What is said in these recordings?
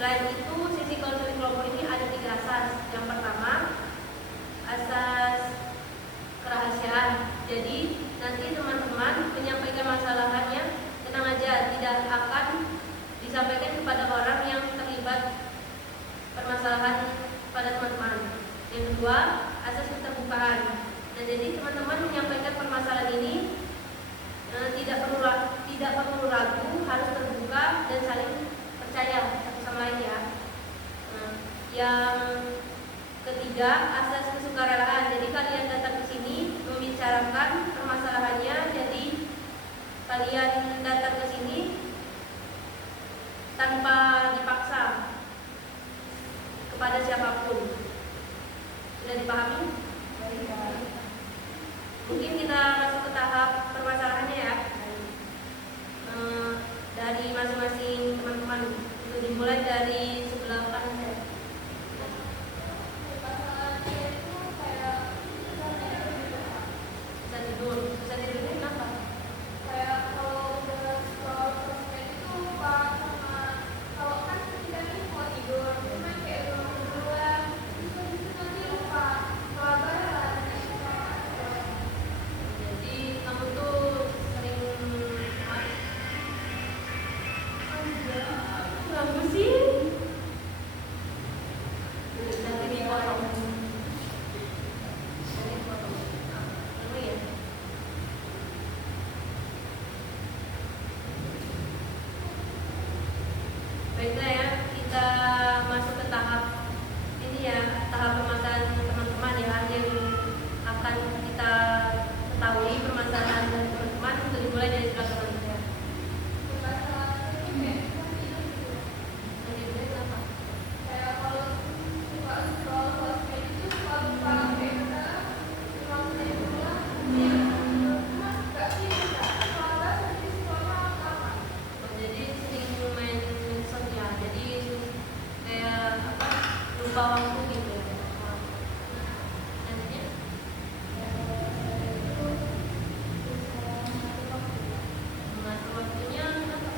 Selain itu, sisi konseling kelompok ini ada 3 asas. Yang pertama, asas kerahasiaan. Jadi nanti teman-teman menyampaikan masalahannya, tenang aja, tidak akan disampaikan kepada orang yang terlibat permasalahan pada teman-teman. Yang kedua, asas keterbukaan. Nah, jadi teman-teman menyampaikan permasalahan ini tidak perlu ragu, harus terbuka dan saling percaya satu sama lain ya. Yang ketiga, asas kesukarelaan. Jadi kalian datang ke sini membicarakan permasalahannya. Jadi kalian datang ke sini tanpa dipaksa kepada siapapun. Sudah dipahami? Mungkin kita masuk ke tahap permasalahannya ya. Dari masing-masing teman-teman. Itu dimulai dari sebelah kanan saya. Susah tidurnya kenapa? Kayak kalau udah scroll sosmed itu lupa sama, kalau kan kita ini mau tidur, cuma kayak duluan, terus nanti lupa pelajaran. Jadi kamu tuh sering ganggu sih. Nanti dipotong. Ya. Baiklah ya, kita masuk ke tahap ini ya, tahap permasalahan teman-teman ya, yang akan kita ketahui permasalahan dari teman-teman. Itu dimulai dari sebelah kanan saya. Kayak kalau suka scroll sosmed itu suka lupa kayak kita langsung pulang, cuma nggak sih soalnya nanti scrollnya lama. Jadi sering main medsos ya, jadi kayak lupa waktu gitu ya. Lanjutnya mengatur waktunya kenapa?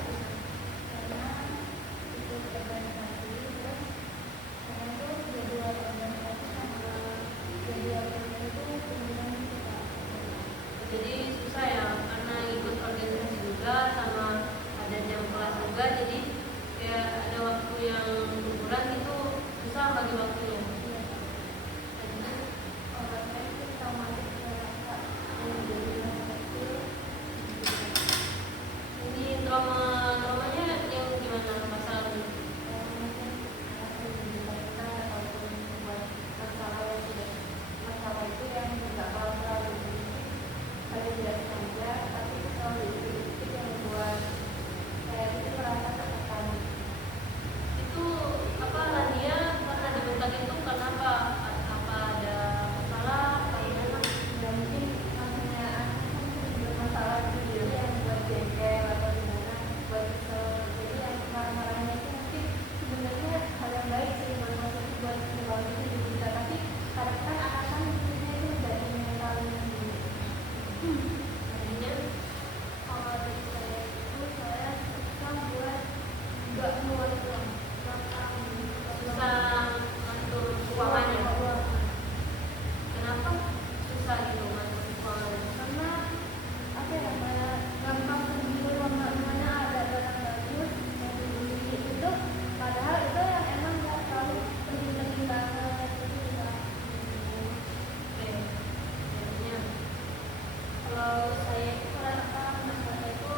Jadi susah ya, karena ikut organisasi juga sama ada jam kelas juga, jadi kayak ada waktu yang berkurang itu susah bagi waktunya. Ini traumanya yang gimana masalahnya? Masalah itu yang tidak terlalu saya tidak sengaja, tapi selalu itu yang membuat saya itu merasa tertekan. Itu apa Nadia karena dibentak itu karena apa? Apa ada masalah? Apa gimana? Ya mungkin namanya anak bermasalah gitu ya, yang buat jengkel atau gimana, buat kesel. Jadi yang marah-marahnya itu mungkin sebenarnya hal yang baik sih, buat membangun hidup kita, tapi kadang kan anak-anak itu jadi mentalnya gitu. Jadinya Kalau dari saya itu saya susah buat nggak keluar uang, susah ngatur keuangannya. Kenapa susah gitu ngatur keuangannya? karena apa ya, kayak gampang tergiur sama mana ada barang bagus yang dibeli itu, padahal itu yang emang nggak terlalu penting banget gitu kan. Oke, jadinya Kalau saya itu merasa saya itu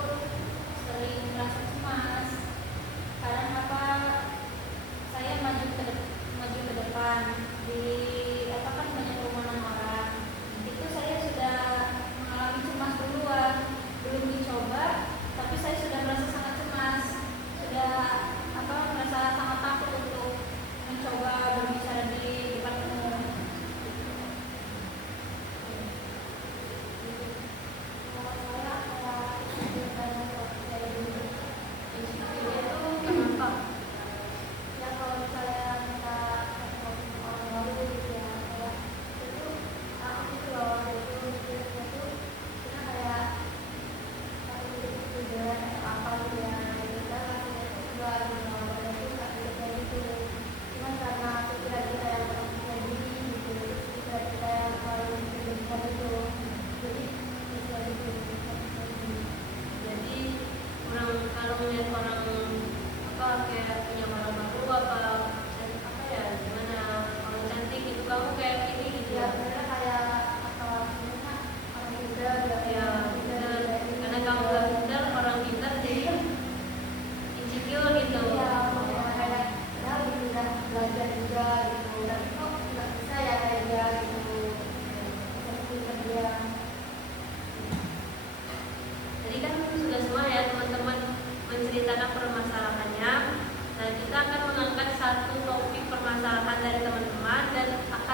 sering merasa cemas. Kadang apa saya maju ke depan di apa kan banyak kerumunan orang. Itu saya sudah mengalami cemas duluan, belum dicoba, tapi saya sudah merasa sangat cemas, sudah apa merasa sangat takut untuk mencoba berbicara di depan umum.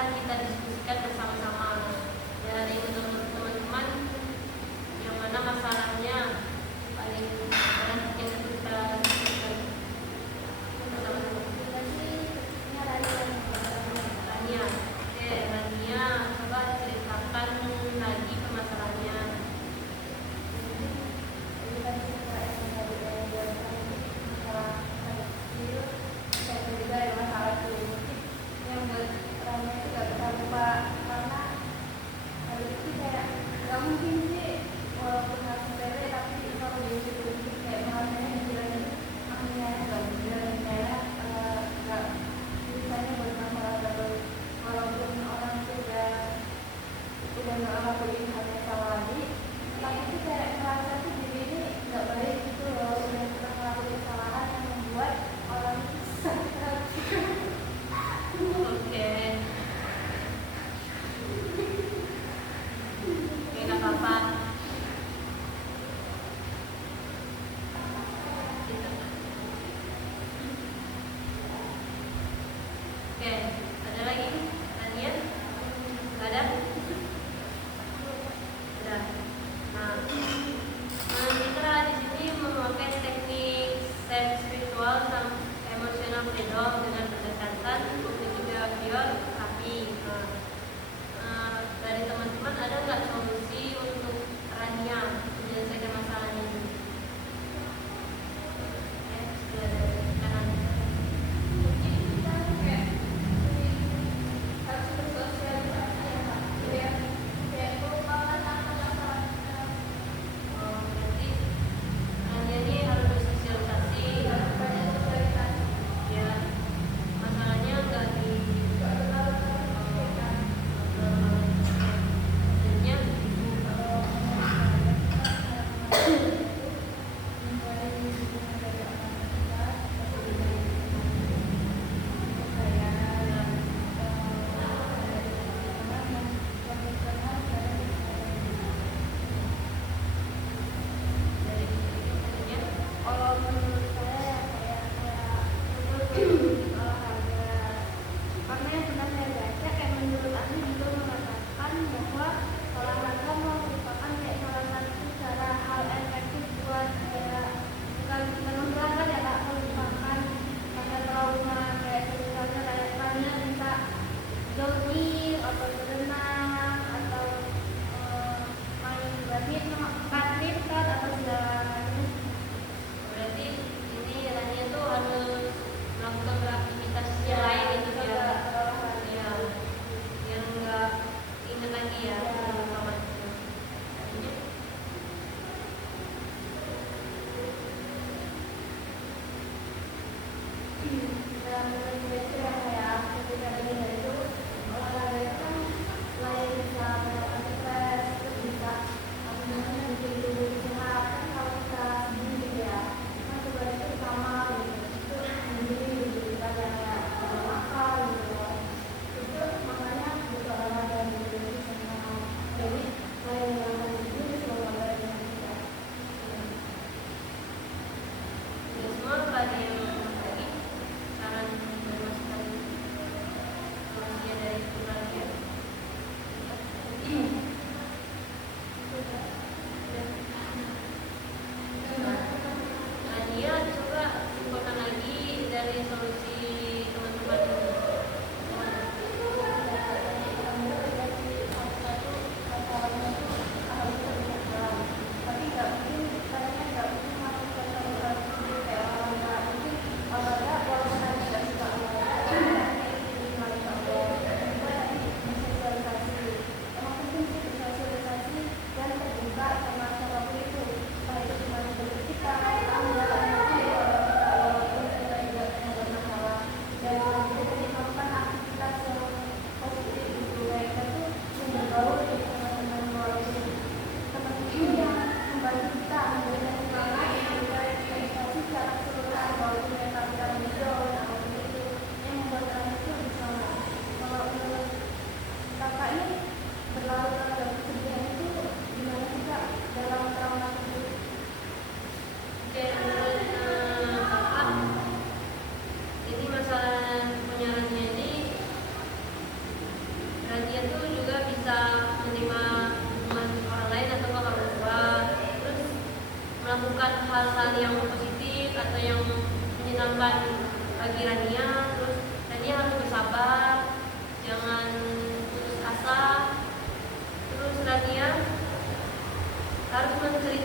akan kita diskusikan bersama-sama. Dari menurut teman-teman, yang mana masalahnya paling berat yang kita diskusikan bersama-sama? Rania. Oke, Rania, coba ceritakan lagi permasalahannya. Oke, nggak apa-apa. Oke, ada lagi? Rania? Nggak ada? Udah. Nah, kita di sini memakai teknik self spiritual dan emotional freedom dengan pendekatan cognitive behavior kami. Dari teman-teman ada nggak solusi untuk Rania menyelesaikan masalah ini? Sudah dari kanan. Berarti Rania ini harus bersosialisasi. Ya, masalahnya nggak di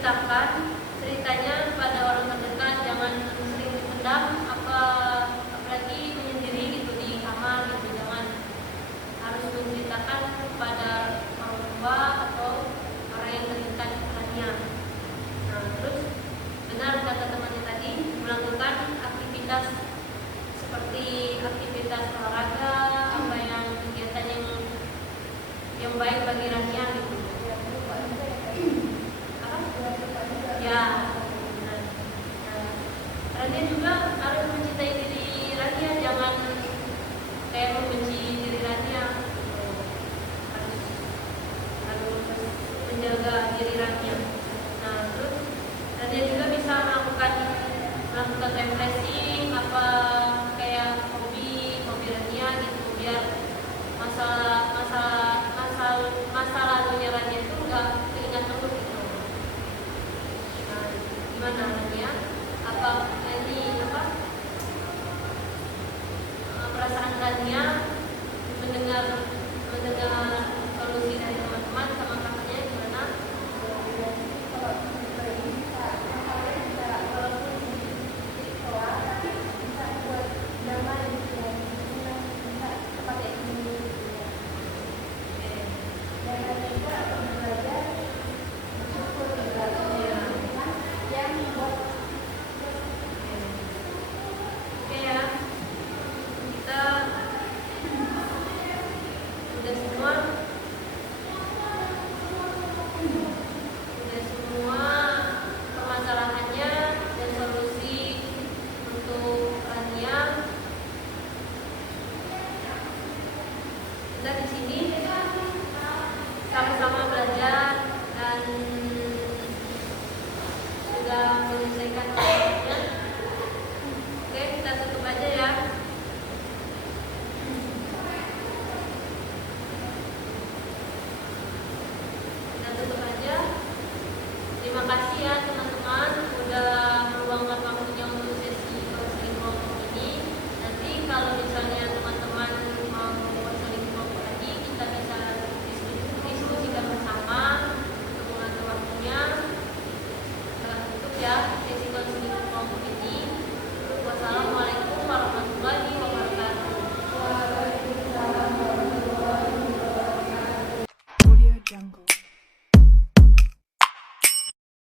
menceritakan ceritanya pada orang terdekat, jangan sering dipendam, apalagi menyendiri gitu di kamar gitu, jangan, harus menceritakan kepada orang tua atau orang yang terdekat dengannya. Nah, terus benar kata temannya tadi, melakukan aktivitas seperti aktivitas olahraga, apa yang kegiatan yang baik bagi Rania gitu. Apa? Ya. Nah, Rania juga harus mencintai diri Rania, jangan kayak membenci diri Rania. Harus menjaga diri Rania. Nah, terus Rania juga bisa melakukan refreshing, apa kayak hobi Rania gitu, biar masa lalunya Rania itu nggak keingat terus gitu. Nah, gimana Rania? Perasaan Rania mendengar solusi dari teman-teman sama